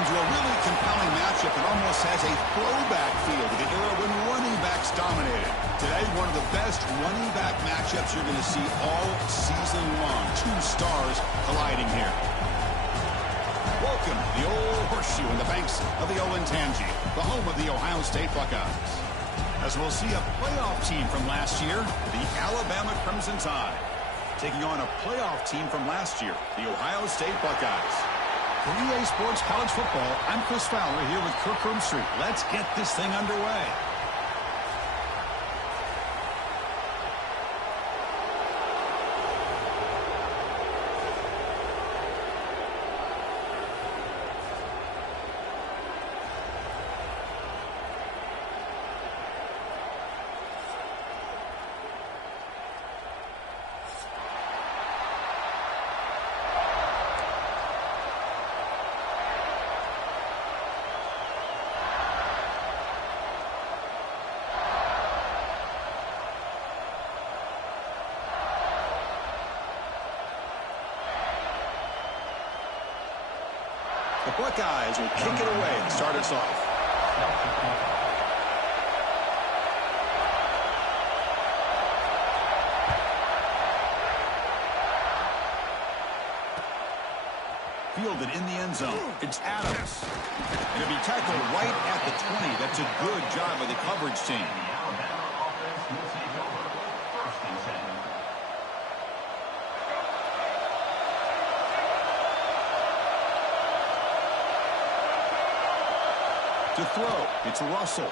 into a really compelling matchup that almost has a throwback feel to the era when running backs dominated. Today, one of the best running back matchups you're going to see all season long. Two stars colliding here. Welcome to the old horseshoe in the banks of the old Ncaa, the home of the Ohio State Buckeyes. As we'll see a playoff team from last year, the Alabama Crimson Tide, taking on a playoff team from last year, the Ohio State Buckeyes. For EA Sports College Football, I'm Chris Fowler here with Kirk Herbstreit. Let's get this thing underway. The Buckeyes will kick it away to start us off. Fielded in the end zone. It's Adams. It'll be tackled right at the 20. That's a good job of the coverage team. To throw, it's Russell.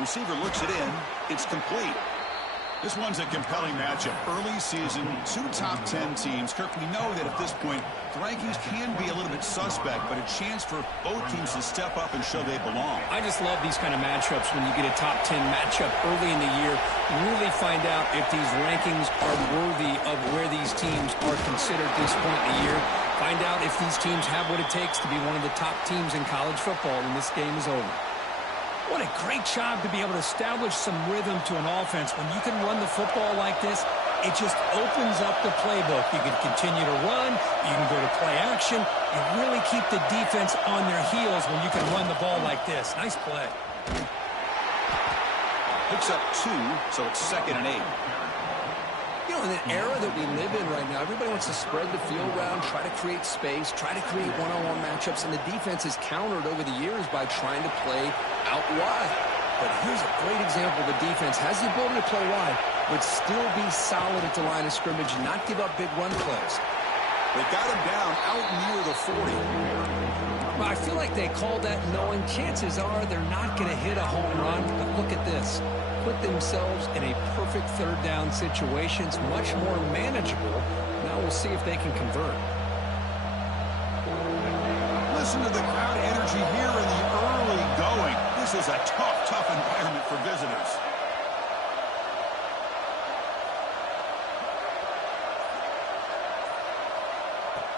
Receiver looks it in. It's complete. This one's a compelling matchup. Early season, two top 10 teams. Kirk, we know that at this point, the rankings can be a little bit suspect, but a chance for both teams to step up and show they belong. I just love these kind of matchups when you get a top 10 matchup early in the year. Really find out if these rankings are worthy of where these teams are considered at this point in the year. Find out if these teams have what it takes to be one of the top teams in college football when this game is over. What a great job to be able to establish some rhythm to an offense. When you can run the football like this, it just opens up the playbook. You can continue to run. You can go to play action. You really keep the defense on their heels when you can run the ball like this. Nice play. Picks up 2, so it's 2nd and 8. You know, in the era that we live in right now, everybody wants to spread the field around, try to create space, try to create one-on-one matchups, and the defense has countered over the years by trying to play out wide. But here's a great example. The defense has the ability to play wide, but still be solid at the line of scrimmage and not give up big run plays. They got him down out near the 40. Well, I feel like they called that knowing chances are they're not going to hit a home run, but look at this. Put themselves in a perfect third down situation. It's much more manageable. Now we'll see if they can convert. Listen to the crowd energy here in the early going. This is a tough environment for visitors.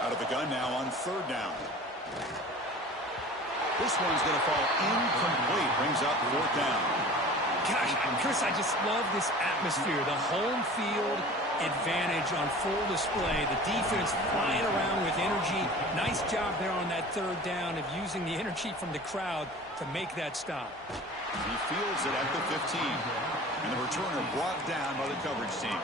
Out of the gun now on 3rd down. This one's going to fall incomplete. Brings up 4th down. Gosh, Chris, I just love this atmosphere. The home field advantage on full display. The defense flying around with energy. Nice job there on that 3rd down of using the energy from the crowd to make that stop. He fields it at the 15. And the returner brought down by the coverage team.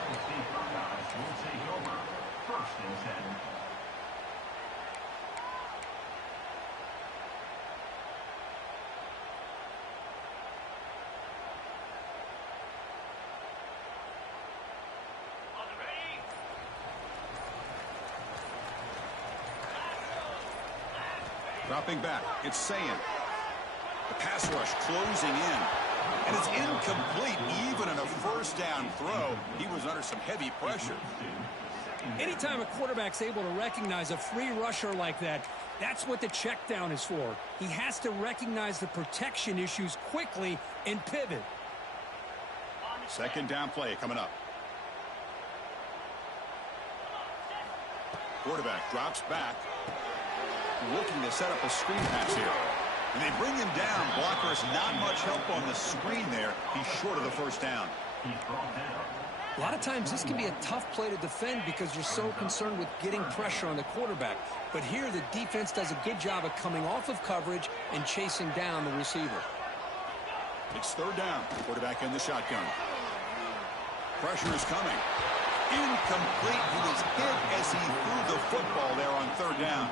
Dropping back, it's Ncaa. The pass rush closing in. And it's incomplete even in a 1st down throw. He was under some heavy pressure. Anytime a quarterback's able to recognize a free rusher like that, that's what the check down is for. He has to recognize the protection issues quickly and pivot. 2nd down play coming up. Quarterback drops back. Looking to set up a screen pass here. And they bring him down. Blockers not much help on the screen there. He's short of the 1st down. A lot of times this can be a tough play to defend because you're so concerned with getting pressure on the quarterback. But here the defense does a good job of coming off of coverage and chasing down the receiver. It's third down. Quarterback in the shotgun. Pressure is coming. Incomplete. He was hit as he threw the football there on third down.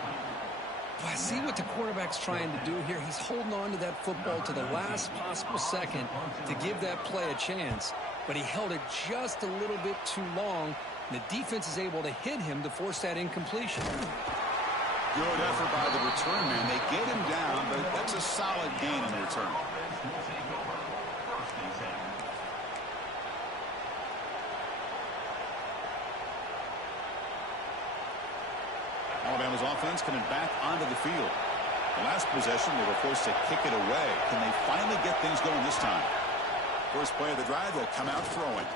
I see what the quarterback's trying to do here. He's holding on to that football to the last possible second to give that play a chance. But he held it just a little bit too long. And the defense is able to hit him to force that incompletion. Good effort by the return man. They get him down, but that's a solid gain in return. Alabama's offense coming back onto the field. The last possession, they were forced to kick it away. Can they finally get things going this time? First play of the drive, they'll come out throwing.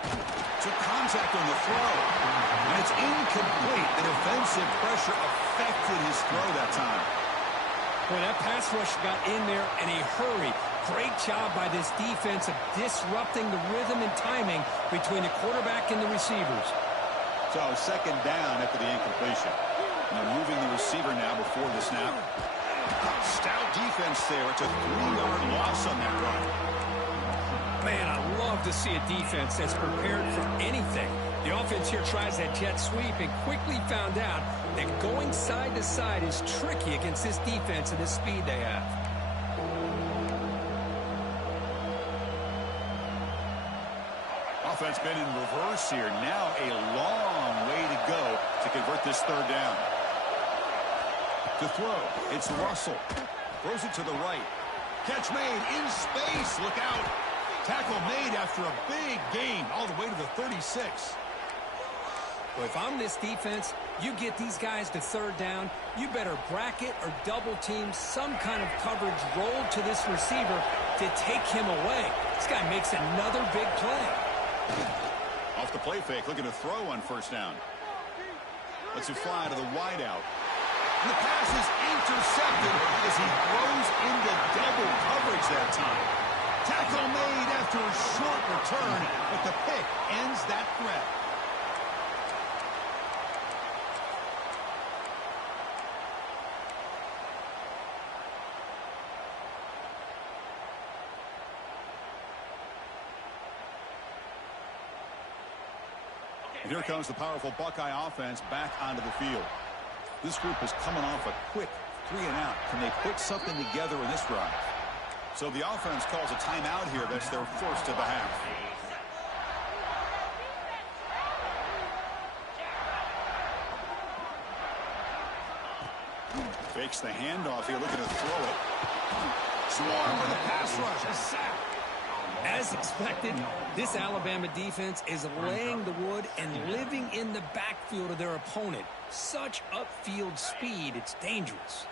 Took contact on the throw. And it's incomplete. The defensive pressure affected his throw that time. Boy, that pass rush got in there in a hurry. Great job by this defense of disrupting the rhythm and timing between the quarterback and the receivers. So second down after the incompletion. And they're moving the receiver now before the snap. Stout defense there. It's a 3-yard loss on that run. Man, I love to see a defense that's prepared for anything. The offense here tries that jet sweep and quickly found out that going side to side is tricky against this defense and the speed they have. Offense been in reverse here. Now a long way to go to convert this third down. To throw, it's Russell. Throws it to the right. Catch made in space. Look out. Tackle made after a big gain all the way to the 36. Well, if I'm this defense, you get these guys to third down, you better bracket or double team some kind of coverage roll to this receiver to take him away. This guy makes another big play. Off the play fake, looking to throw on first down. Lets it fly to the wideout. And the pass is intercepted as he throws into double coverage that time. Tackle made after a short return, but the pick ends that threat. And here comes the powerful Buckeye offense back onto the field. This group is coming off a quick 3-and-out. Can they put something together in this drive? So the offense calls a timeout here. That's their first of the half. Fakes the handoff here, looking to throw it. Swarm for the pass rush. A sack. As expected, this Alabama defense is laying the wood and living in the backfield of their opponent. Such upfield speed, it's dangerous.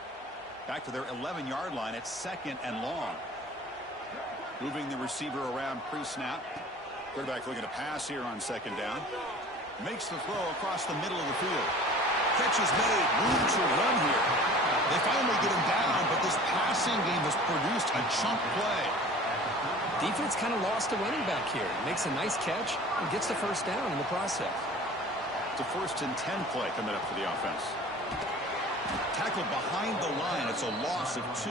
Back to their 11-yard line at second and long. Moving the receiver around pre-snap. Quarterback looking to pass here on second down. Makes the throw across the middle of the field. Catch is made. Room to run here. They finally get him down, but this passing game has produced a chunk play. Defense kind of lost a running back here. Makes a nice catch and gets the first down in the process. It's a 1st and 10 play coming up for the offense. Tackled behind the line. It's a loss of 2.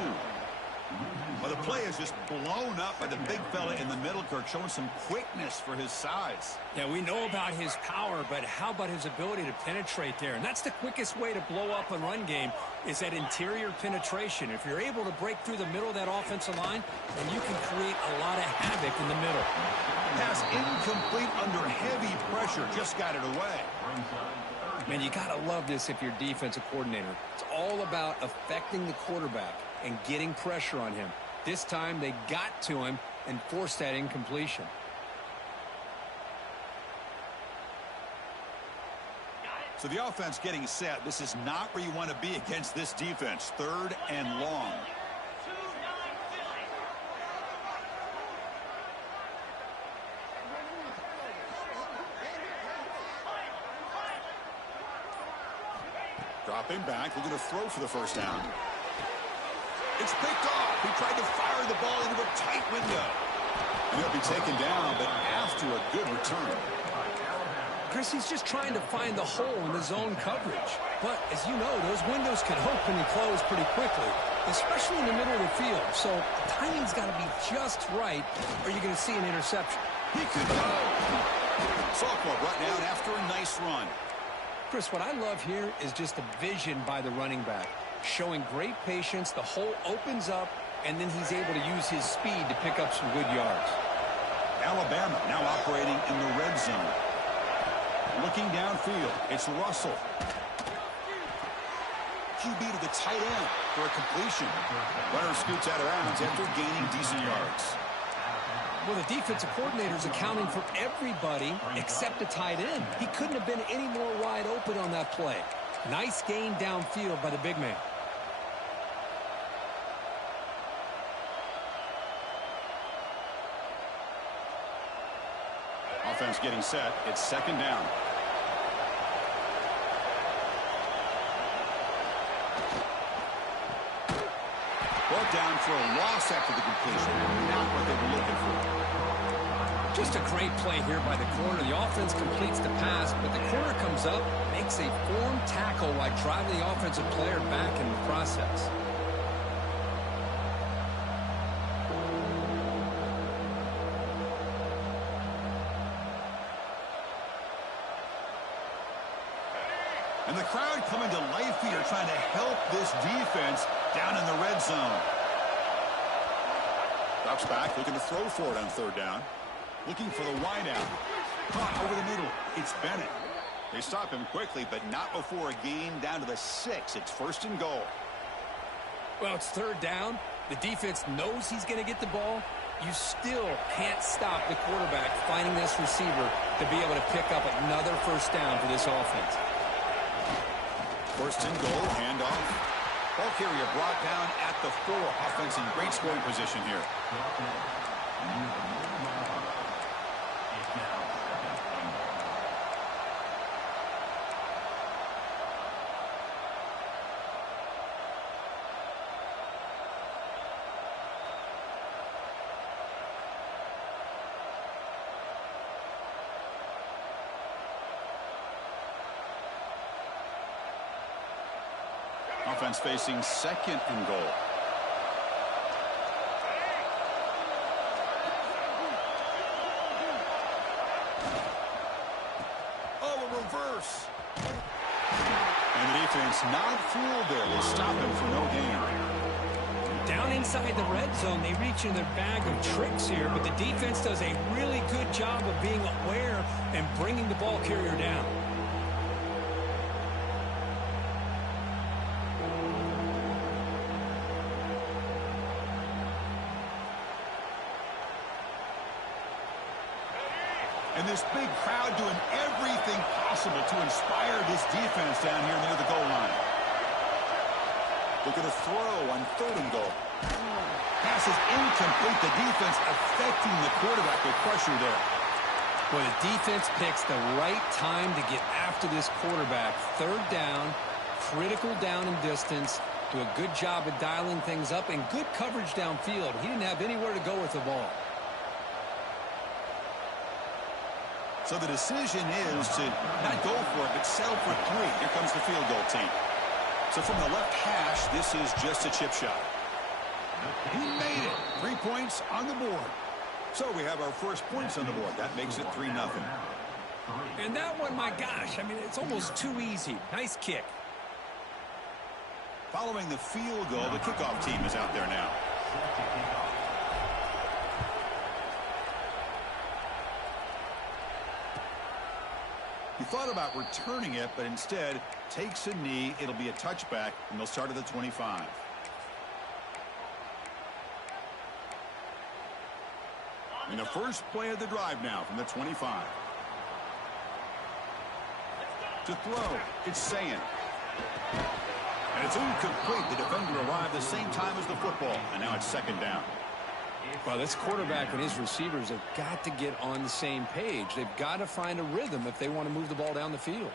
Well, the play is just blown up by the big fella in the middle, Kirk, showing some quickness for his size. Yeah, we know about his power, but how about his ability to penetrate there? And that's the quickest way to blow up a run game is that interior penetration. If you're able to break through the middle of that offensive line, then you can create a lot of havoc in the middle. Pass incomplete under heavy pressure. Just got it away. Man, you got to love this if you're defensive coordinator. It's all about affecting the quarterback and getting pressure on him. This time they got to him and forced that incompletion. So the offense getting set. This is not where you want to be against this defense. 3rd and long. Dropping back, looking to throw for the first down. It's picked off. He tried to fire the ball into a tight window. And he'll be taken down, but after a good return. Chris, he's just trying to find the hole in the zone coverage. But, as you know, those windows can open and close pretty quickly, especially in the middle of the field. So, timing's got to be just right, or you're going to see an interception. He could go. Softball brought down after a nice run. Chris, what I love here is just the vision by the running back. Showing great patience, the hole opens up, and then he's able to use his speed to pick up some good yards. Alabama now operating in the red zone. Looking downfield, it's Russell. QB to the tight end for a completion. Runner scoots out of bounds after gaining decent yards. Well, the defensive coordinator's accounting for everybody except the tight end. He couldn't have been any more wide open on that play. Nice gain downfield by the big man. Offense getting set. It's second down. Brought down for a loss after the completion. Not what they were looking for. Just a great play here by the corner. The offense completes the pass, but the corner comes up, makes a formed tackle while driving the offensive player back in the process. And the crowd coming to life here, trying to help this defense down in the red zone. Drops back, looking to throw for it on third down. Looking for the wideout. Caught over the middle. It's Bennett. They stop him quickly, but not before a gain down to the 6. It's first and goal. Well, it's third down. The defense knows he's going to get the ball. You still can't stop the quarterback finding this receiver to be able to pick up another first down for this offense. First and goal, handoff. Ball carrier brought down at the 4. Offense in great scoring position here. Offense facing second and goal. Oh, a reverse. And the defense not fooled there. They stop him for no gain. Down inside the red zone, they reach in their bag of tricks here, but the defense does a really good job of being aware and bringing the ball carrier down. And this big crowd doing everything possible to inspire this defense down here near the goal line. Looking to throw on third and goal. Pass is incomplete. The defense affecting the quarterback with pressure there. Well, the defense picks the right time to get after this quarterback. Third down, critical down and distance. Do a good job of dialing things up and good coverage downfield. He didn't have anywhere to go with the ball. So the decision is to not go for it, but settle for 3. Here comes the field goal team. So from the left hash, this is just a chip shot. He made it. 3 points on the board. So we have our first points on the board. That makes it 3-0. And that one, my gosh, I mean, it's almost too easy. Nice kick. Following the field goal, the kickoff team is out there now. He thought about returning it, but instead takes a knee. It'll be a touchback, and they'll start at the 25. And the first play of the drive now from the 25. To throw, it's Ncaa. And it's incomplete. The defender arrived the same time as the football, and now it's second down. Well, this quarterback and his receivers have got to get on the same page. They've got to find a rhythm if they want to move the ball down the field.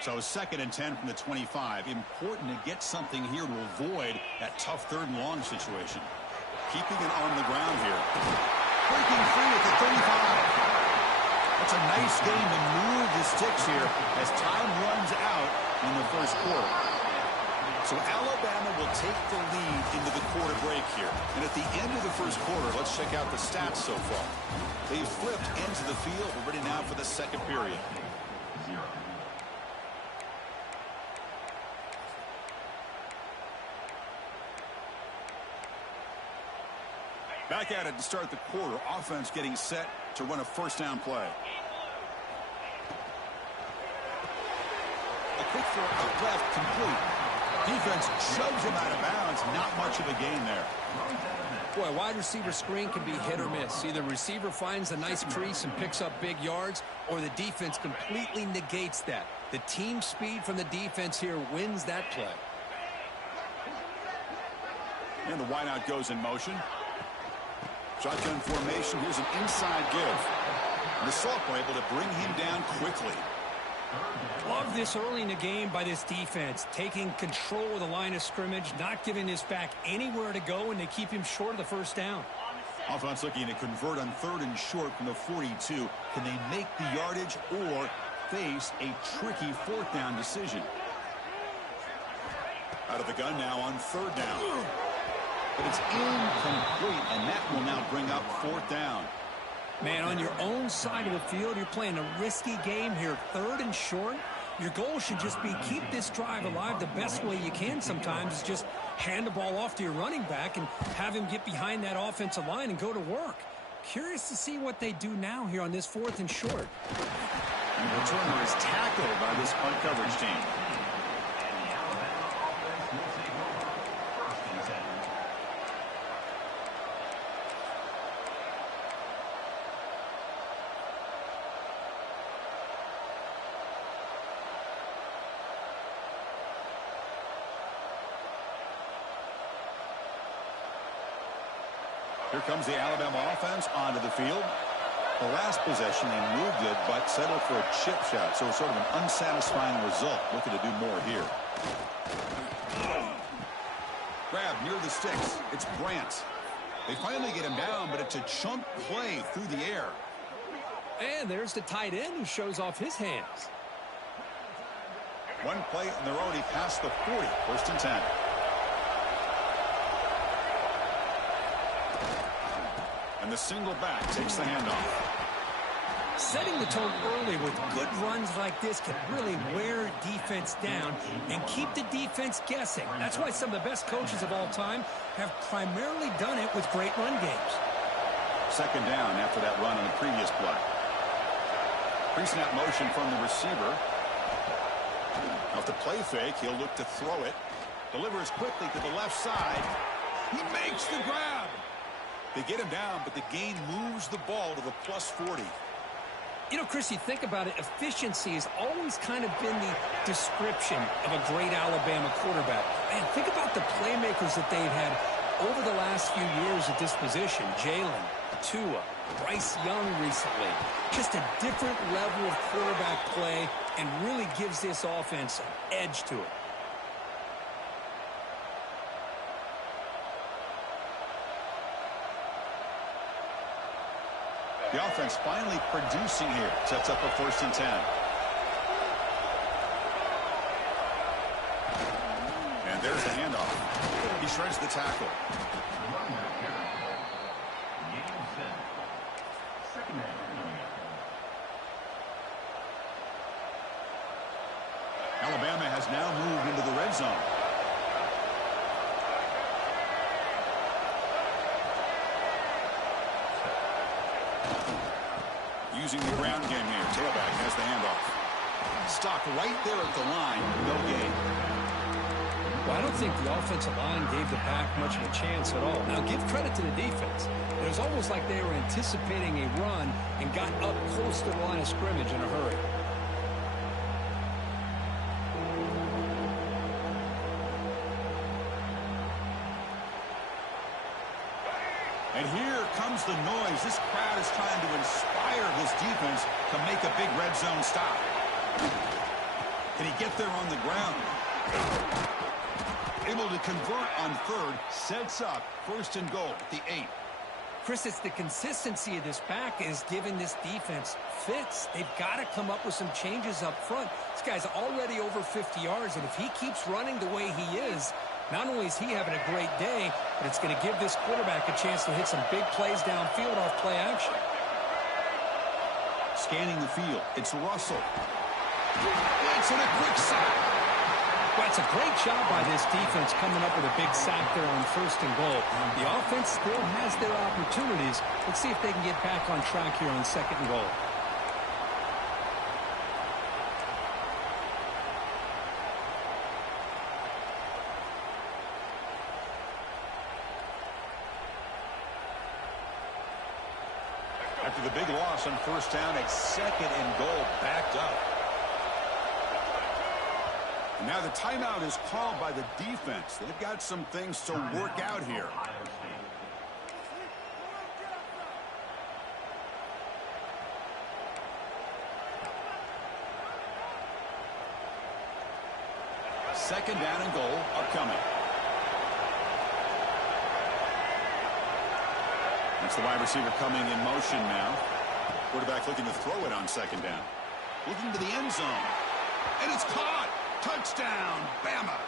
So second and 10 from the 25. Important to get something here to avoid that tough third and long situation. Keeping it on the ground here. Breaking free at the 35. It's a nice game to move the sticks here as time runs out in the first quarter. So Alabama will take the lead into the quarter break here. And at the end of the first quarter, let's check out the stats so far. They've flipped into the field. We're ready now for the second period. Back at it to start the quarter. Offense getting set to run a first down play. A quick throw out left, complete. Defense shoves him out of bounds. Not much of a gain there. Boy, a wide receiver screen can be hit or miss. Either receiver finds a nice crease and picks up big yards, or the defense completely negates that. The team speed from the defense here wins that play. And the wideout goes in motion. Shotgun formation. Here's an inside give. And the Salk were able to bring him down quickly. Love this early in the game by this defense, taking control of the line of scrimmage, not giving this back anywhere to go, and they keep him short of the first down. Offense looking to convert on 3rd and short from the 42. Can they make the yardage or face a tricky 4th down decision? Out of the gun now on 3rd down. But it's incomplete, and that will now bring up 4th down. Man, on your own side of the field, you're playing a risky game here. 3rd and short. Your goal should just be keep this drive alive the best way you can sometimes. Is just hand the ball off to your running back and have him get behind that offensive line and go to work. Curious to see what they do now here on this 4th and short. And the returner is tackled by this punt coverage team. Here comes the Alabama offense onto the field. The last possession, they moved it, but settled for a chip shot. So sort of an unsatisfying result. Looking to do more here. Grab near the sticks. It's Brandt. They finally get him down, but it's a chunk play through the air. And there's the tight end who shows off his hands. One play, and they're already past the 40. 1st and 10. And the single back takes the handoff. Setting the tone early with good runs like this can really wear defense down and keep the defense guessing. That's why some of the best coaches of all time have primarily done it with great run games. 2nd down after that run on the previous play. Pre-snap motion from the receiver. Off the play fake, he'll look to throw it. Delivers quickly to the left side. He makes the grab. They get him down, but the gain moves the ball to the +40. You know, Chris, you think about it, efficiency has always kind of been the description of a great Alabama quarterback. Man, think about the playmakers that they've had over the last few years at this position. Jalen, Tua, Bryce Young recently. Just a different level of quarterback play and really gives this offense an edge to it. The offense finally producing here. Sets up a 1st and 10. And there's the handoff. He shreds the tackle. Alabama has now moved into the red zone. Using the ground game here. Tailback has the handoff. Stopped right there at the line. No gain. Well, I don't think the offensive line gave the back much of a chance at all. Now, give credit to the defense. It was almost like they were anticipating a run and got up close to the line of scrimmage in a hurry. And here comes the noise. This crowd is trying to inspire this defense to make a big red zone stop. Can he get there on the ground? Able to convert on 3rd. Sets up 1st and goal at the 8. Chris, it's the consistency of this back is giving this defense fits. They've got to come up with some changes up front. This guy's already over 50 yards, and if he keeps running the way he is, not only is he having a great day, but it's going to give this quarterback a chance to hit some big plays downfield off play action. Scanning the field, it's Russell. It's in a quick sack. Well, it's a great job by this defense coming up with a big sack there on 1st and goal. The offense still has their opportunities. Let's see if they can get back on track here on 2nd and goal. After the big loss on 1st down, it's 2nd and goal, backed up. Now the timeout is called by the defense. They've got some things to work out here. Second down and goal upcoming. That's the wide receiver coming in motion now. Quarterback looking to throw it on 2nd down. Looking to the end zone. And it's caught. Touchdown, Bama.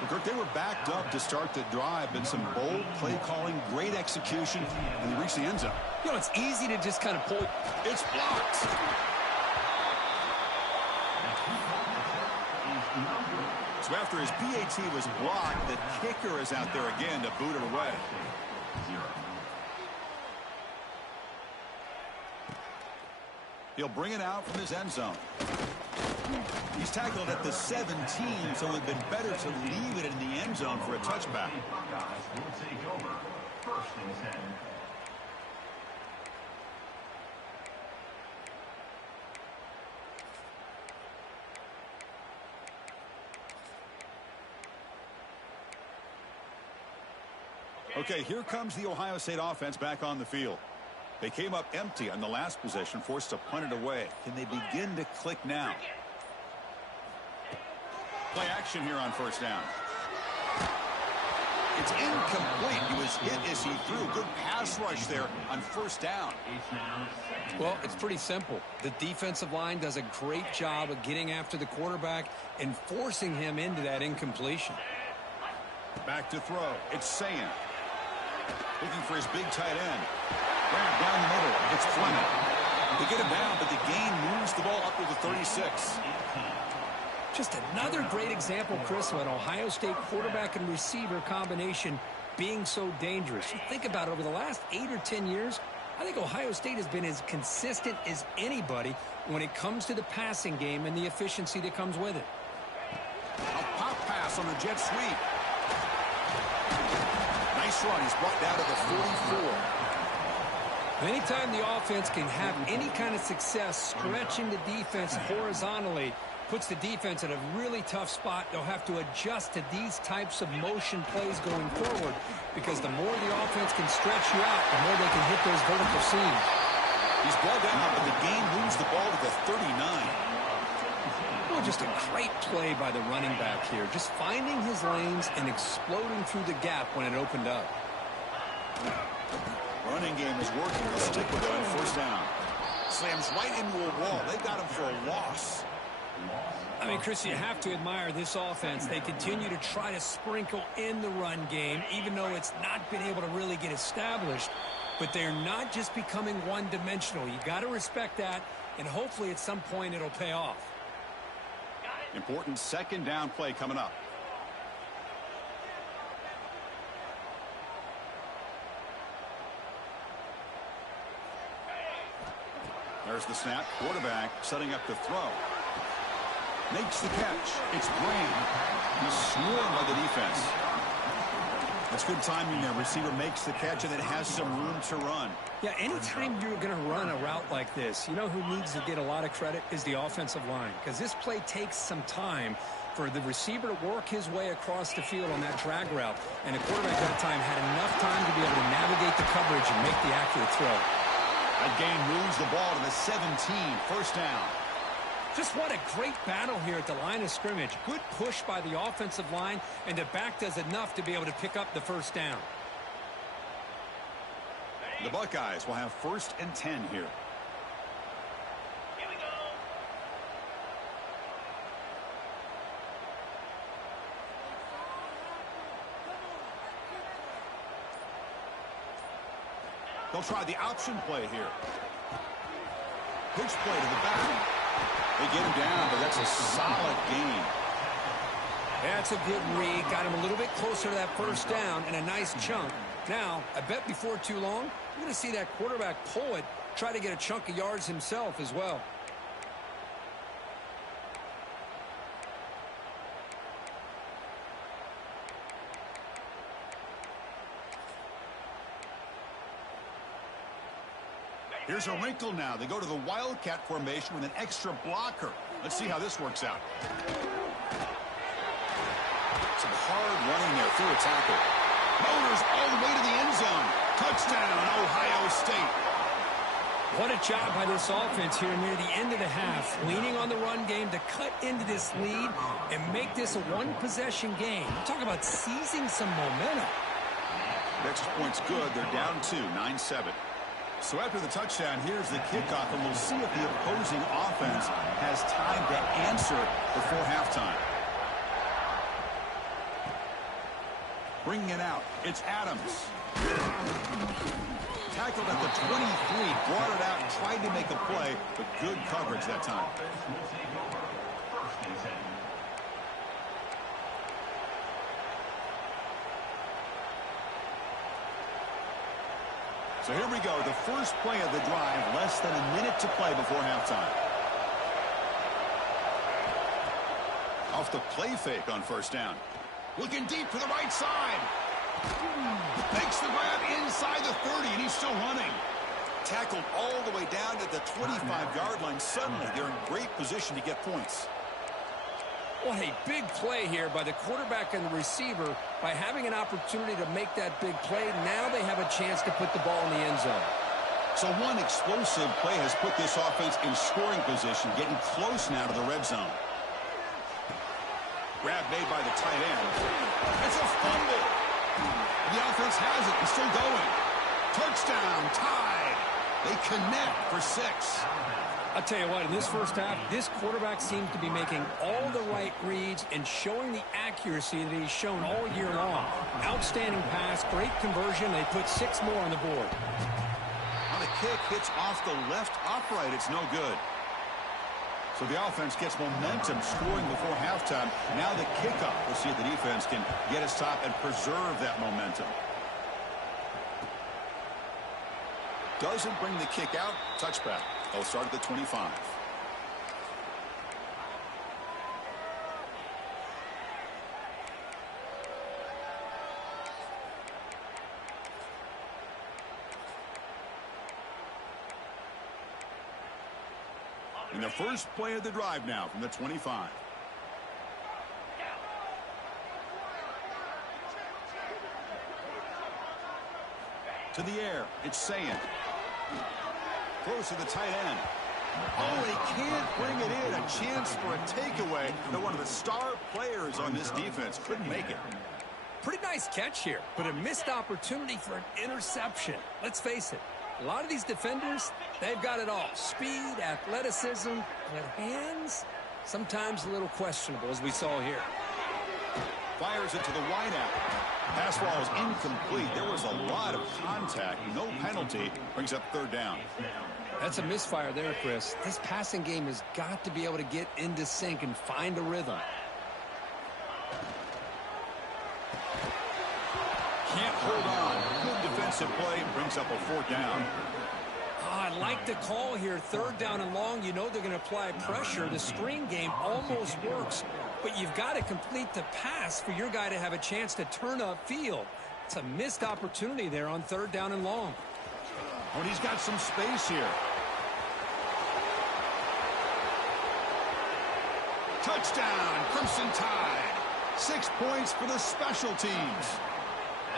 Well, Kirk, they were backed up to start the drive, but some bold play calling, great execution, and they reached the end zone. You know, it's easy to just kind of pull. It's blocked. So after his PAT was blocked, the kicker is out there again to boot it away. He'll bring it out from his end zone. He's tackled at the 17, so it would have been better to leave it in the end zone for a touchback. Okay, here comes the Ohio State offense back on the field. They came up empty on the last possession, forced to punt it away. Can they begin to click now? Play action here on 1st down. It's incomplete. He was hit as he threw. Good pass rush there on 1st down. Well, it's pretty simple. The defensive line does a great job of getting after the quarterback and forcing him into that incompletion. Back to throw. It's Ncaa. Looking for his big tight end. Grab down the middle. It's Fleming. They get him down, but the gain moves the ball up to the 36. Just another great example, Chris, of an Ohio State quarterback and receiver combination being so dangerous. You think about it, over the last 8 or 10 years, I think Ohio State has been as consistent as anybody when it comes to the passing game and the efficiency that comes with it. A pop pass on the jet sweep. Nice run. He's brought down to the 44. Anytime the offense can have any kind of success stretching the defense horizontally, puts the defense in a really tough spot. They'll have to adjust to these types of motion plays going forward, because the more the offense can stretch you out, the more they can hit those vertical seams. He's brought down, but the gain moves the ball to the 39. Well, just a great play by the running back here, just finding his lanes and exploding through the gap when it opened up. Running game is working. They'll stick with it on 1st down. Slams right into a wall. They got him for a loss. I mean, Chris, you have to admire this offense. They continue to try to sprinkle in the run game, even though it's not been able to really get established. But they're not just becoming one-dimensional. You got to respect that, and hopefully at some point it'll pay off. Important 2nd down play coming up. There's the snap. Quarterback setting up the throw. Makes the catch. It's Graham. He's swarmed by the defense. That's good timing there. Receiver makes the catch, and it has some room to run. Yeah, anytime you're going to run a route like this, you know who needs to get a lot of credit is the offensive line, because this play takes some time for the receiver to work his way across the field on that drag route. And the quarterback that time had enough time to be able to navigate the coverage and make the accurate throw. That gain moves the ball to the 17, 1st down. Just what a great battle here at the line of scrimmage. Good push by the offensive line, and the back does enough to be able to pick up the 1st down. The Buckeyes will have 1st and 10 here. They'll try the option play here. Pitch play to the back. They get him down, but that's a solid gain. That's a good read. Got him a little bit closer to that 1st down and a nice chunk. Now, I bet before too long, we're going to see that quarterback pull it, try to get a chunk of yards himself as well. Here's a wrinkle now. They go to the Wildcat formation with an extra blocker. Let's see how this works out. Some hard running there through a tackle. Motors all the way to the end zone. Touchdown, Ohio State. What a job by this offense here near the end of the half. Leaning on the run game to cut into this lead and make this a one-possession game. Talk about seizing some momentum. Next point's good. They're down 2, 9-7. So after the touchdown, here's the kickoff, and we'll see if the opposing offense has time to answer before halftime. Bringing it out, it's Adams. Tackled at the 23, brought it out, tried to make a play, but good coverage that time. So here we go, the first play of the drive, less than a minute to play before halftime. Off the play fake on 1st down. Looking deep to the right side. Makes the grab inside the 30, and he's still running. Tackled all the way down to the 25-yard line. Suddenly, they're in great position to get points. What a big play here by the quarterback and the receiver. By having an opportunity to make that big play, now they have a chance to put the ball in the end zone. So one explosive play has put this offense in scoring position, getting close now to the red zone. Grab made by the tight end. It's a fumble. The offense has it and still going. Touchdown, tied. They connect for 6. I'll tell you what, in this first half, this quarterback seems to be making all the right reads and showing the accuracy that he's shown all year long. Outstanding pass, great conversion. They put 6 more on the board. On the kick, hits off the left upright. It's no good. So the offense gets momentum scoring before halftime. Now the kickoff. We'll see if the defense can get its top and preserve that momentum. Doesn't bring the kick out. Touchback. They'll start at the 25. In the first play of the drive now from the 25. To the air, it's Ncaa. Close to the tight end. Oh, he can't bring it in. A chance for a takeaway. But one of the star players on this defense couldn't make it. Pretty nice catch here, but a missed opportunity for an interception. Let's face it, a lot of these defenders, they've got it all. Speed, athleticism, but hands, sometimes a little questionable, as we saw here. Fires it to the wideout. Pass ball is incomplete. There was a lot of contact. No penalty. Brings up 3rd down. That's a misfire there, Chris. This passing game has got to be able to get into sync and find a rhythm. Can't hold on. Good defensive play. Brings up a 4th down. I like the call here. 3rd down and long. You know they're going to apply pressure. The screen game almost works, but you've got to complete the pass for your guy to have a chance to turn upfield. It's a missed opportunity there on 3rd down and long. Oh, and he's got some space here. Touchdown, Crimson Tide. 6 points for the special teams.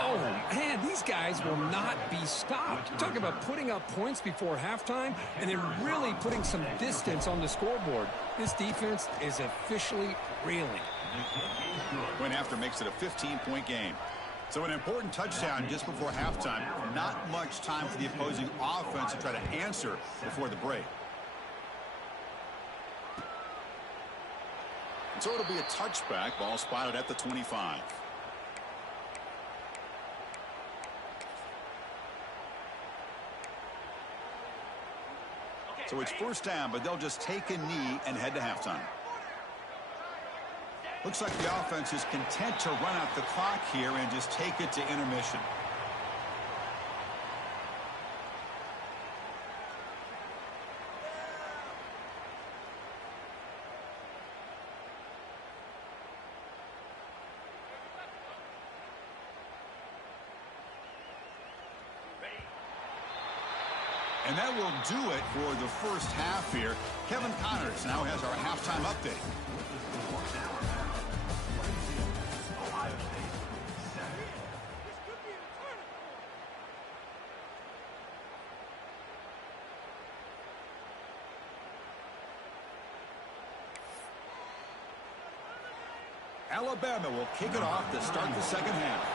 Oh, man, these guys will not be stopped. Talk about putting up points before halftime, and then really putting some distance on the scoreboard. This defense is officially reeling. Went after makes it a 15-point game. So an important touchdown just before halftime. Not much time for the opposing offense to try to answer before the break. So it'll be a touchback. Ball spotted at the 25. So it's first down, but they'll just take a knee and head to halftime. Looks like the offense is content to run out the clock here and just take it to intermission. And that will do it for the first half here. Kevin Connors now has our halftime update. Alabama will kick it off to start the second half.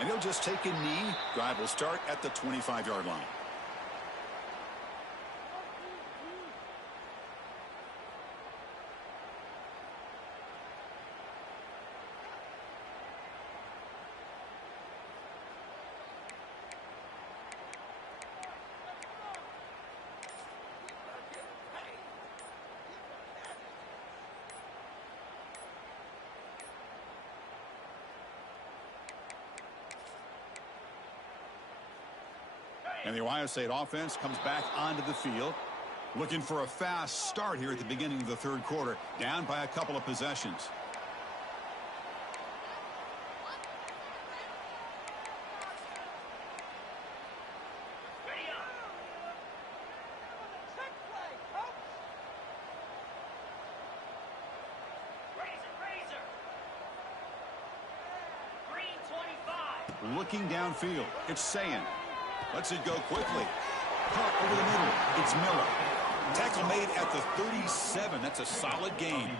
And he'll just take a knee. Drive will start at the 25-yard line. And the Ohio State offense comes back onto the field, looking for a fast start here at the beginning of the third quarter, down by a couple of possessions. Looking downfield, it's Ncaa. Lets it go quickly. Caught over the middle. It's Miller. Tackle made at the 37. That's a solid gain.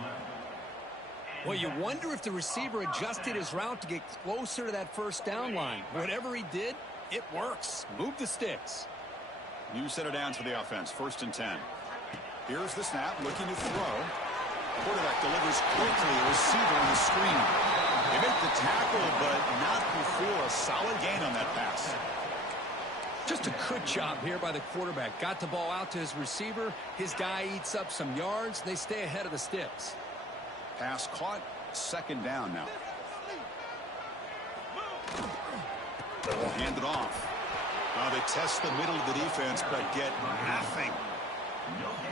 Well, you wonder if the receiver adjusted his route to get closer to that first down line. Whatever he did, it works. Move the sticks. New set of downs for the offense. 1st and 10. Here's the snap. Looking to throw. Quarterback delivers quickly. Receiver on the screen. They make the tackle, but not before a solid gain on that pass. Just a good job here by the quarterback. Got the ball out to his receiver. His guy eats up some yards. They stay ahead of the sticks. Pass caught. 2nd down now. Hand it off. They test the middle of the defense, but get nothing.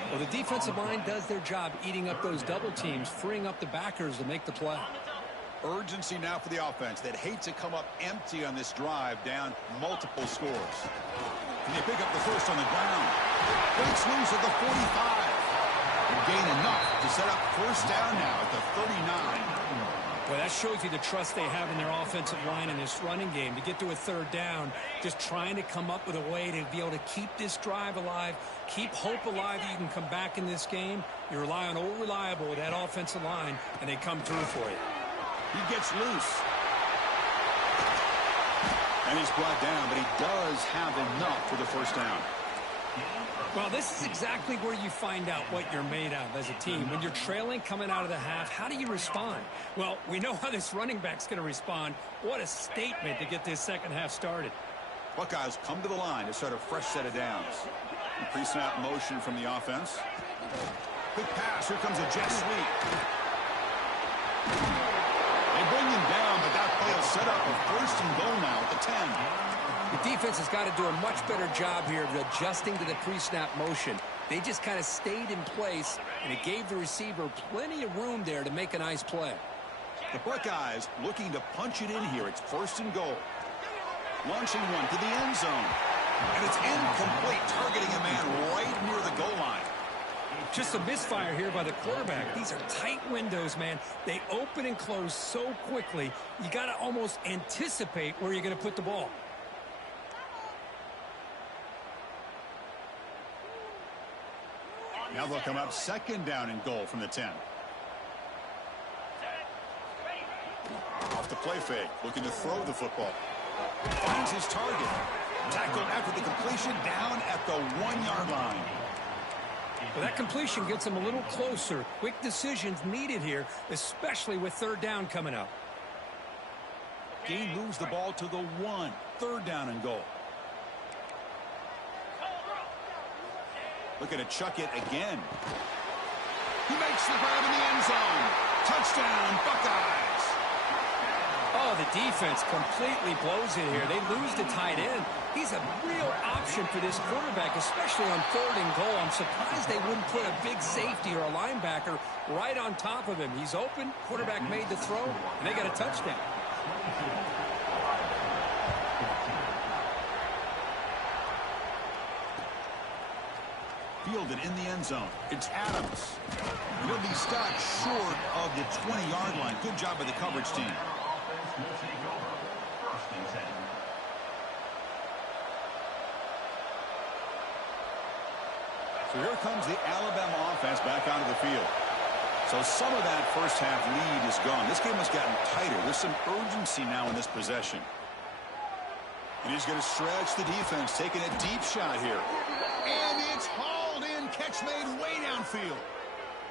Well, the defensive line does their job eating up those double teams, freeing up the backers to make the play. Urgency now for the offense that hate to come up empty on this drive, down multiple scores. And they pick up the first on the ground. Breaks loose at the 45. And gain enough to set up first down now at the 39. Well, that shows you the trust they have in their offensive line in this running game. To get to a 3rd down, just trying to come up with a way to be able to keep this drive alive, keep hope alive that you can come back in this game. You rely on Old Reliable with that offensive line, and they come through for you. He gets loose. And he's brought down, but he does have enough for the first down. Well, this is exactly where you find out what you're made of as a team. When you're trailing coming out of the half, how do you respond? Well, we know how this running back's going to respond. What a statement to get this second half started. Buckeyes come to the line to start a fresh set of downs. Pre-snap motion from the offense. Quick pass. Here comes a jet sweep. They bring him down, but that play will set up a 1st and goal now at the 10. The defense has got to do a much better job here of adjusting to the pre-snap motion. They just kind of stayed in place, and it gave the receiver plenty of room there to make a nice play. The Buckeyes looking to punch it in here. It's 1st and goal. Launching one to the end zone. And it's incomplete, targeting a man right near the goal line. Just a misfire here by the quarterback. These are tight windows, man. They open and close so quickly, you got to almost anticipate where you're going to put the ball. Now they'll come up second down and goal from the 10. Off the play fake, looking to throw the football. Finds his target. Tackled after the completion, down at the 1-yard line. Well, that completion gets him a little closer. Quick decisions needed here, especially with third down coming up. He moves the ball to the 1. Third down and goal. Looking to chuck it again. He makes the grab in the end zone. Touchdown, Buckeyes. Oh, the defense completely blows it here. They lose the tight end. He's a real option for this quarterback, especially on third and goal. I'm surprised they wouldn't put a big safety or a linebacker right on top of him. He's open. Quarterback made the throw, and they got a touchdown. Fielded in the end zone. It's Adams. He'll be stopped short of the 20-yard line. Good job by the coverage team. So here comes the Alabama offense back onto the field. So some of that first half lead is gone. This game has gotten tighter. There's some urgency now in this possession. And he's going to stretch the defense, taking a deep shot here. And it's hauled in. Catch made way downfield.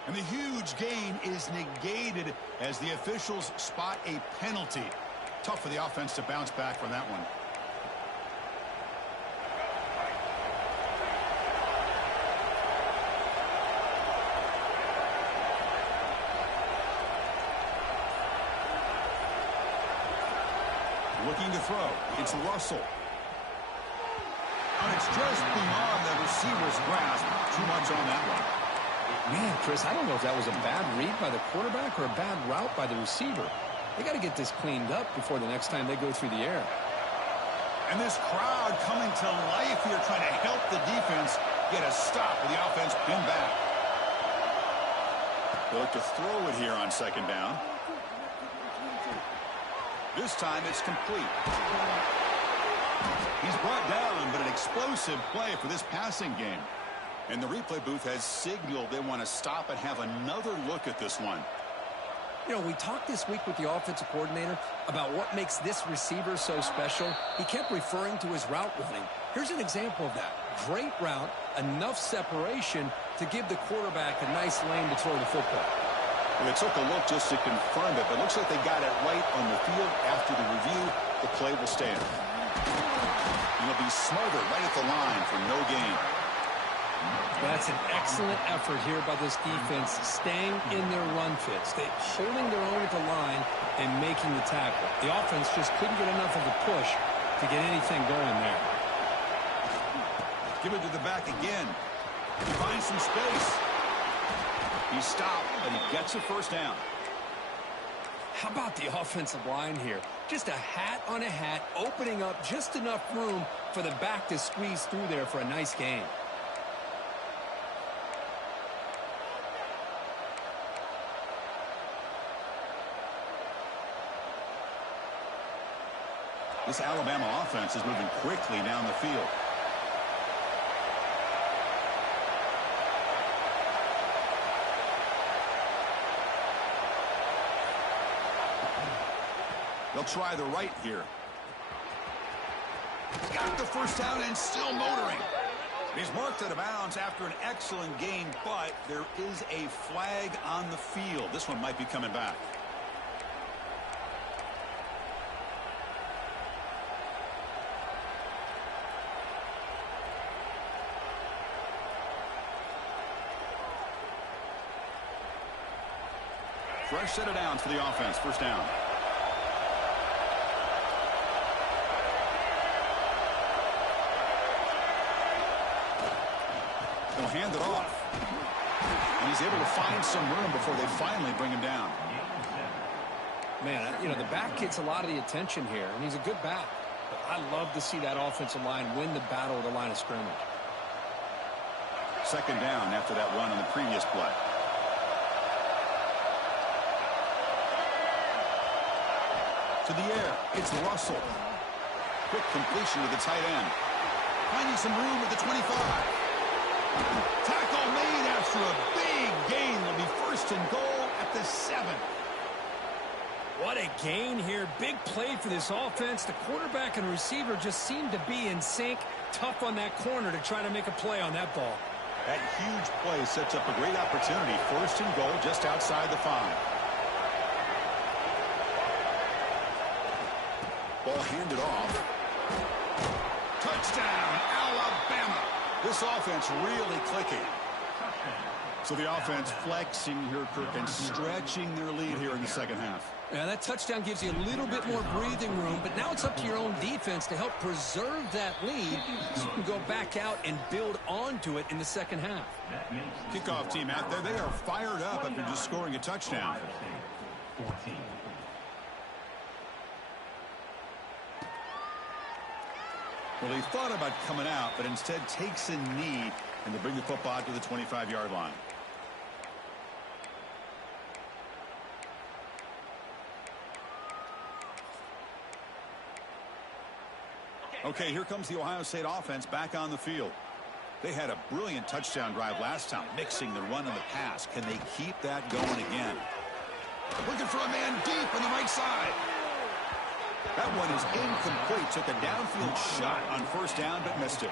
And the huge gain is negated as the officials spot a penalty. Tough for the offense to bounce back from that one. Looking to throw. It's Russell. And it's just beyond the receiver's grasp. Too much on that one. Man, Chris, I don't know if that was a bad read by the quarterback or a bad route by the receiver. They got to get this cleaned up before the next time they go through the air. And this crowd coming to life here, trying to help the defense get a stop with the offense pinned back. They look to throw it here on second down. This time it's complete. He's brought down, but an explosive play for this passing game. And the replay booth has signaled they want to stop and have another look at this one. You know, we talked this week with the offensive coordinator about what makes this receiver so special. He kept referring to his route running. Here's an example of that. Great route, enough separation to give the quarterback a nice lane to throw the football. Well, they took a look just to confirm it, but it looks like they got it right on the field. After the review, the play will stand. He'll be smothered right at the line for no gain. That's an excellent effort here by this defense, staying in their run fits. They holding their own at the line and making the tackle. The offense just couldn't get enough of a push to get anything going there. Give it to the back again. He finds some space. He stopped, but he gets a first down. How about the offensive line here? Just a hat on a hat, opening up just enough room for the back to squeeze through there for a nice gain. This Alabama offense is moving quickly down the field. They'll try the right here. Got the first down and still motoring. He's marked out of bounds after an excellent gain, but there is a flag on the field. This one might be coming back. Fresh set of downs for the offense. First down. They'll hand it off. And he's able to find some room before they finally bring him down. Man, you know, the back gets a lot of the attention here, and he's a good back. But I love to see that offensive line win the battle at the line of scrimmage. Second down after that run on the previous play. To the air, it's Russell. Quick completion to the tight end. Finding some room at the 25. Tackle made after a big gain. Will be first and goal at the 7. What a gain here. Big play for this offense. The quarterback and receiver just seem to be in sync. Tough on that corner to try to make a play on that ball. That huge play sets up a great opportunity. First and goal just outside the 5. Ball handed off. Touchdown, Alabama. This offense really clicking. So the offense flexing here, Kirk, and stretching their lead here in the second half. Yeah, that touchdown gives you a little bit more breathing room, but now it's up to your own defense to help preserve that lead so you can go back out and build onto it in the second half. Kickoff team out there, they are fired up after just scoring a touchdown. Well, he thought about coming out, but instead takes a knee, and they bring the football to the 25-yard line. Okay, here comes the Ohio State offense back on the field. They had a brilliant touchdown drive last time, mixing the run and the pass. Can they keep that going again? Looking for a man deep on the right side. That one is incomplete. Took a downfield shot on first down, but missed it.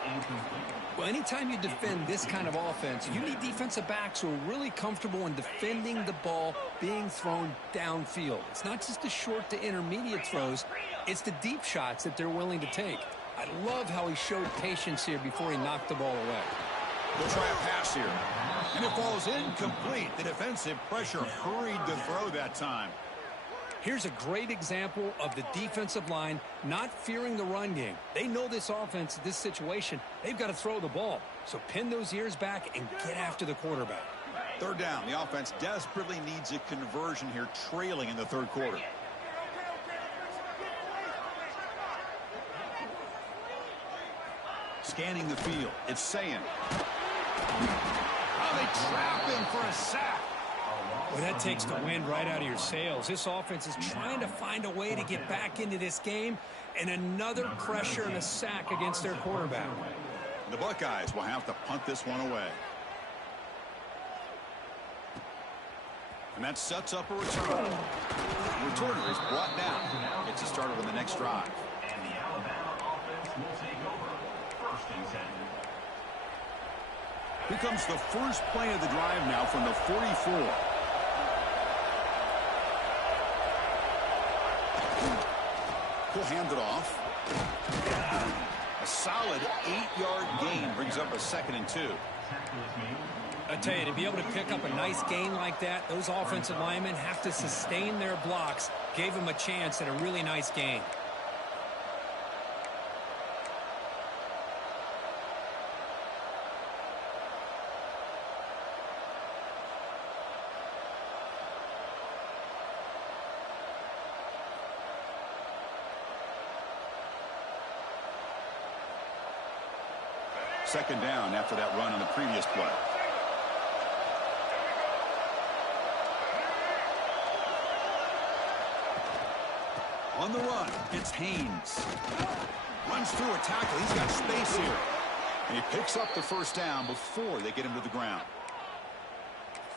Well, anytime you defend this kind of offense, you need defensive backs who are really comfortable in defending the ball being thrown downfield. It's not just the short to intermediate throws. It's the deep shots that they're willing to take. I love how he showed patience here before he knocked the ball away. They'll try a pass here. And it falls incomplete. The defensive pressure hurried to throw that time. Here's a great example of the defensive line not fearing the run game. They know this offense, this situation, they've got to throw the ball. So pin those ears back and get after the quarterback. Third down. The offense desperately needs a conversion here, trailing in the third quarter. Scanning the field. It's saying. Oh, they trap him for a sack. Well, that takes the wind right out of your sails. This offense is trying to find a way to get back into this game, and another pressure and a sack against their quarterback. The Buckeyes will have to punt this one away. And that sets up a return. The returner is brought down. Gets us started on the next drive. And the Alabama offense will take over. First and 10. Here comes the first play of the drive now from the 44. He'll hand it off. A solid 8-yard gain brings up a 2nd and 2. I tell you, to be able to pick up a nice gain like that, those offensive linemen have to sustain their blocks. Gave them a chance at a really nice gain. Second down after that run on the previous play. On the run, it's Haynes. Runs through a tackle. He's got space here. And he picks up the first down before they get him to the ground.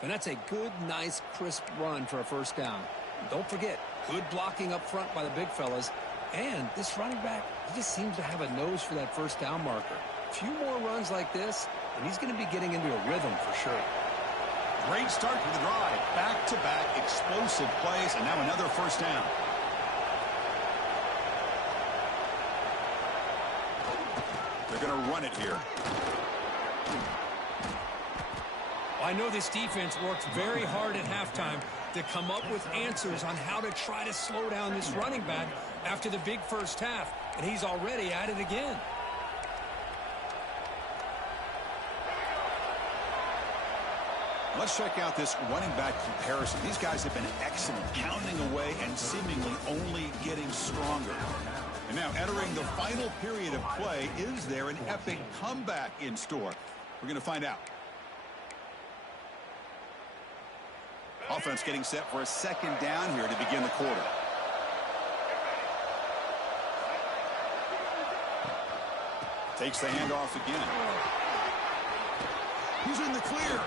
And that's a good, nice, crisp run for a first down. Don't forget, good blocking up front by the big fellas. And this running back, he just seems to have a nose for that first down marker. A few more runs like this, and he's going to be getting into a rhythm for sure. Great start to the drive. Back-to-back explosive plays, and now another first down. They're going to run it here. I know this defense worked very hard at halftime to come up with answers on how to try to slow down this running back after the big first half, and he's already at it again. Let's check out this running back comparison. These guys have been excellent, pounding away and seemingly only getting stronger. And now entering the final period of play, is there an epic comeback in store? We're going to find out. Offense getting set for a second down here to begin the quarter. Takes the handoff again. He's in the clear.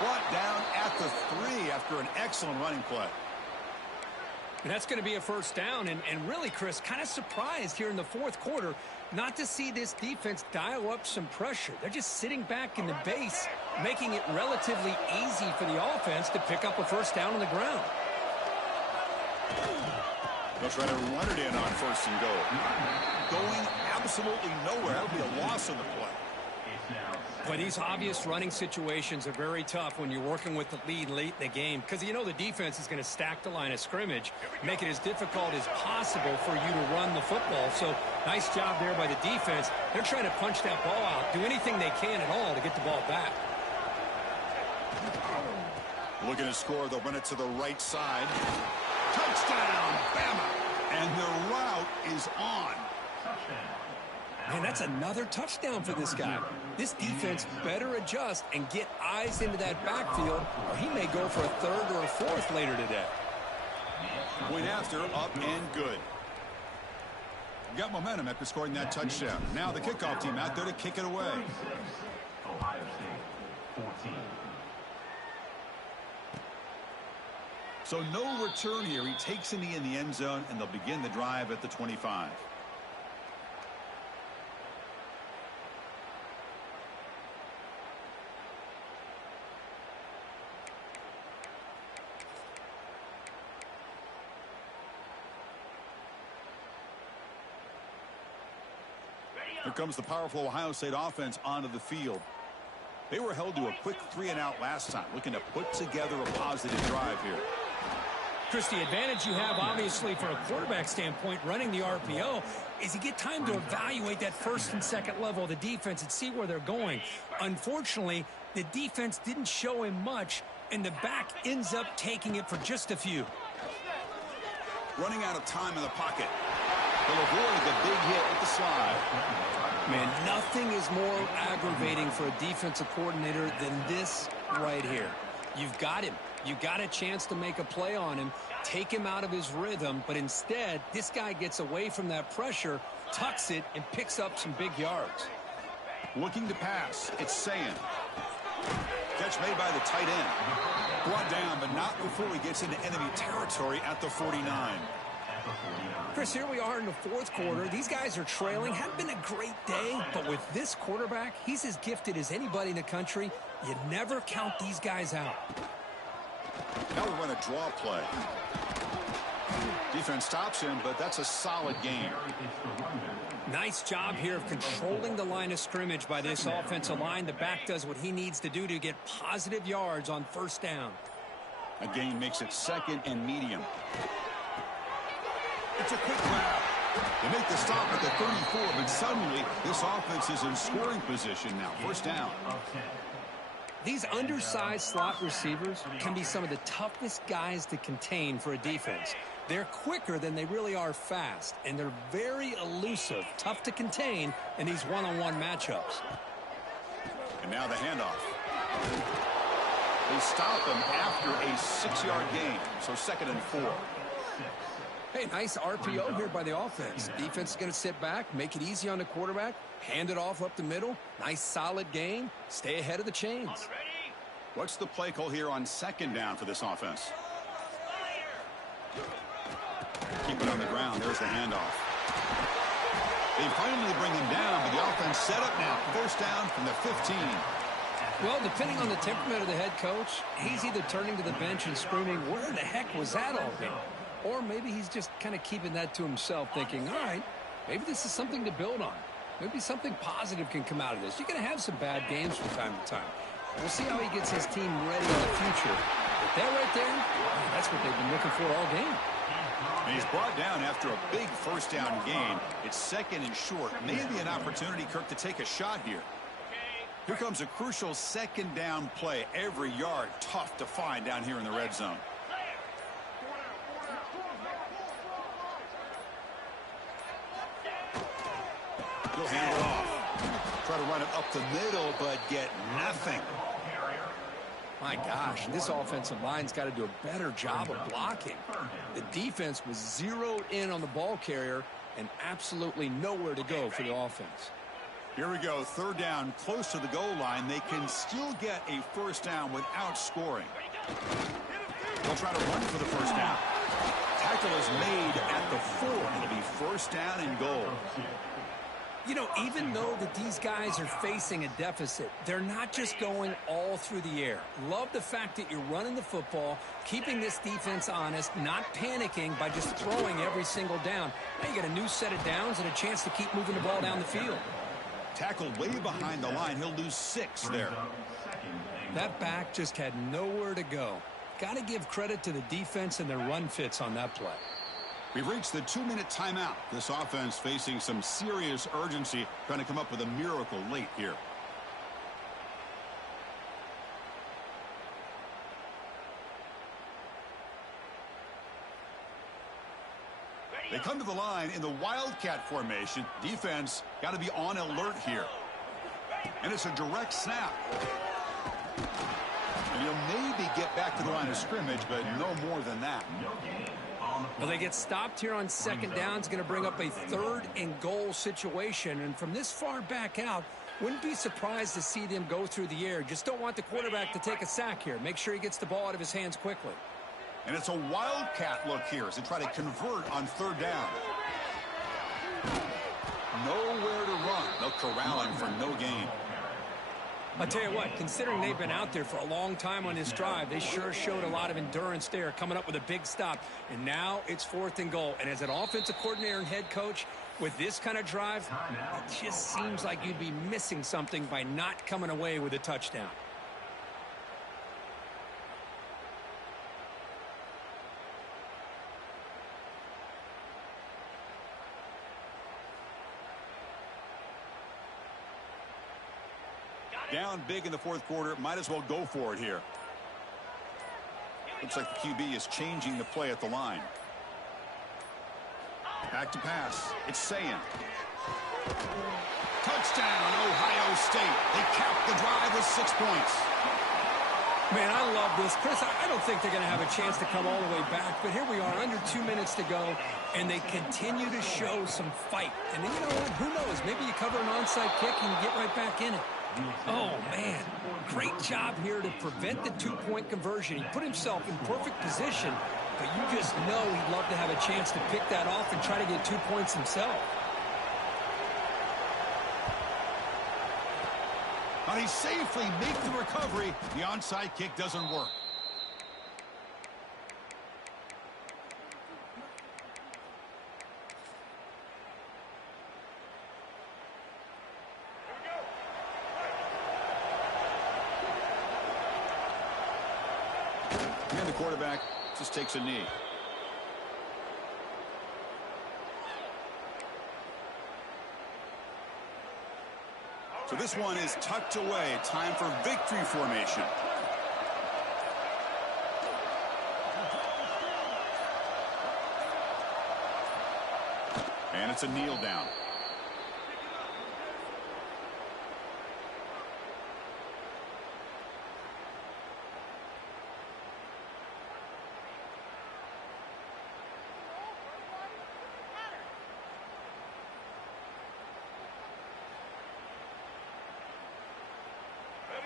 Brought down at the 3 after an excellent running play. And that's going to be a first down. And really, Chris, kind of surprised here in the fourth quarter not to see this defense dial up some pressure. They're just sitting back in the base, making it relatively easy for the offense to pick up a first down on the ground. They'll try to run it in on first and goal. Going absolutely nowhere. That'll be a loss of the play. But these obvious running situations are very tough when you're working with the lead late in the game because you know the defense is going to stack the line of scrimmage, make it as difficult as possible for you to run the football. So nice job there by the defense. They're trying to punch that ball out, do anything they can at all to get the ball back. Looking to score, they'll run it to the right side. Touchdown, Bama! And the route is on. Man, that's another touchdown for this guy. This defense better adjust and get eyes into that backfield, or he may go for a third or a fourth later today. Point after, up and good. Got momentum after scoring that touchdown. Now the kickoff team out there to kick it away. Ohio State, 14. So no return here. He takes a knee in the end zone, and they'll begin the drive at the 25. Here comes the powerful Ohio State offense onto the field. They were held to a quick 3-and-out last time, looking to put together a positive drive here. Chris, the advantage you have, obviously, from a quarterback standpoint, running the RPO, is you get time to evaluate that first and second level of the defense and see where they're going. Unfortunately, the defense didn't show him much, and the back ends up taking it for just a few. Running out of time in the pocket. They'll avoid the big hit with the slide. Man, nothing is more aggravating for a defensive coordinator than this right here. You've got him. You got a chance to make a play on him, take him out of his rhythm, but instead, this guy gets away from that pressure, tucks it, and picks up some big yards. Looking to pass. It's Ncaa. Catch made by the tight end. Brought down, but not before he gets into enemy territory at the 49. Chris, here we are in the fourth quarter. These guys are trailing. Hadn't been a great day, but with this quarterback, he's as gifted as anybody in the country. You never count these guys out. Now we run a draw play. Defense stops him, but that's a solid game. Nice job here of controlling the line of scrimmage by this offensive line. The back does what he needs to do to get positive yards on first down. A gain makes it second and medium. It's a quick grab. They make the stop at the 34, but suddenly this offense is in scoring position now. First down. These undersized slot receivers can be some of the toughest guys to contain for a defense. They're quicker than they really are fast, and they're very elusive, tough to contain in these one-on-one matchups. And now the handoff. They stop him after a 6-yard gain, so second and 4. Hey, nice RPO here by the offense. Defense is going to sit back, make it easy on the quarterback, hand it off up the middle. Nice solid gain. Stay ahead of the chains. What's the play call here on second down for this offense? Keep it on the ground. There's the handoff. They finally bring him down, but the offense set up now. First down from the 15. Well, depending on the temperament of the head coach, he's either turning to the bench and screaming, where the heck was that all game? Or maybe he's just kind of keeping that to himself, thinking, all right, maybe this is something to build on. Maybe something positive can come out of this. You're going to have some bad games from time to time. We'll see how he gets his team ready in the future. But that right there, man, that's what they've been looking for all game. And he's brought down after a big first down gain. It's second and short. Maybe an opportunity, Kirk, to take a shot here. Here comes a crucial second down play. Every yard tough to find down here in the red zone. He'll hand it off. Try to run it up the middle, but get nothing. My gosh, this offensive line's got to do a better job of blocking. The defense was zeroed in on the ball carrier and absolutely nowhere to go for the offense. Here we go, third down, close to the goal line. They can still get a first down without scoring. They'll try to run for the first down. Tackle is made at the 4. It'll be first down and goal. You know, even though that these guys are facing a deficit, they're not just going all through the air. Love the fact that you're running the football, keeping this defense honest, not panicking by just throwing every single down. Now you got a new set of downs and a chance to keep moving the ball down the field. Tackled way behind the line. He'll lose 6 there. That back just had nowhere to go. Got to give credit to the defense and their run fits on that play. We've reached the 2-minute timeout. This offense facing some serious urgency, trying to come up with a miracle late here. They come to the line in the Wildcat formation. Defense got to be on alert here. And it's a direct snap. And he'll maybe get back to the line of scrimmage, but no more than that. Well, they get stopped here on second down. It's going to bring up a 3rd and goal situation. And from this far back out, wouldn't be surprised to see them go through the air. Just don't want the quarterback to take a sack here. Make sure he gets the ball out of his hands quickly. And it's a Wildcat look here as they try to convert on 3rd down. Nowhere to run. They'll corral him for no gain. I'll tell you what, considering they've been out there for a long time on this drive, they sure showed a lot of endurance there, coming up with a big stop. And now it's 4th and goal. And as an offensive coordinator and head coach, with this kind of drive, it just seems like you'd be missing something by not coming away with a touchdown. Down big in the 4th quarter. Might as well go for it here. Looks like the QB is changing the play at the line. Back to pass. It's Ncaa. Touchdown, Ohio State. They capped the drive with 6 points. Man, I love this. Chris, I don't think they're going to have a chance to come all the way back, but here we are, under 2 minutes to go, and they continue to show some fight. And you know what? Who knows? Maybe you cover an onside kick and you get right back in it. Oh, man. Great job here to prevent the 2-point conversion. He put himself in perfect position, but you just know he'd love to have a chance to pick that off and try to get 2 points himself. But he safely makes the recovery. The onside kick doesn't work. And the quarterback just takes a knee. So this one is tucked away. Time for victory formation. And it's a kneel down.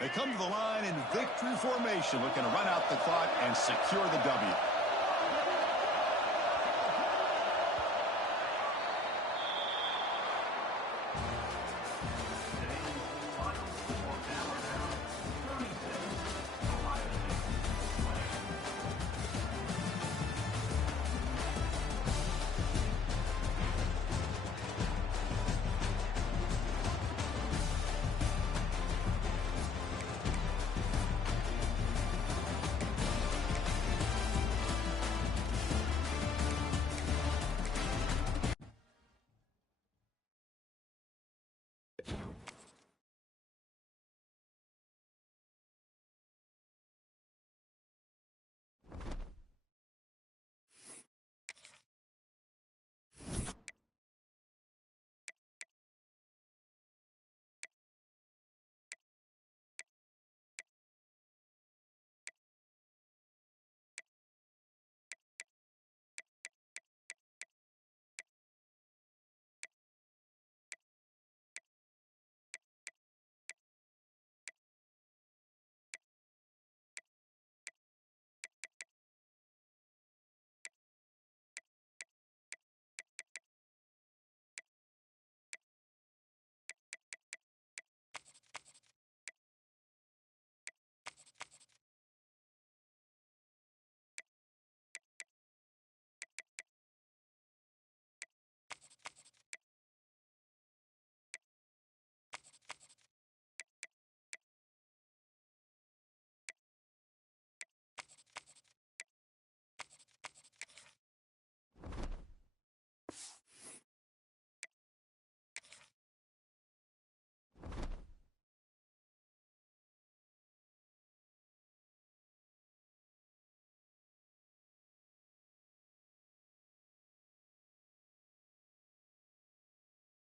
They come to the line in victory formation, looking to run out the clock and secure the W.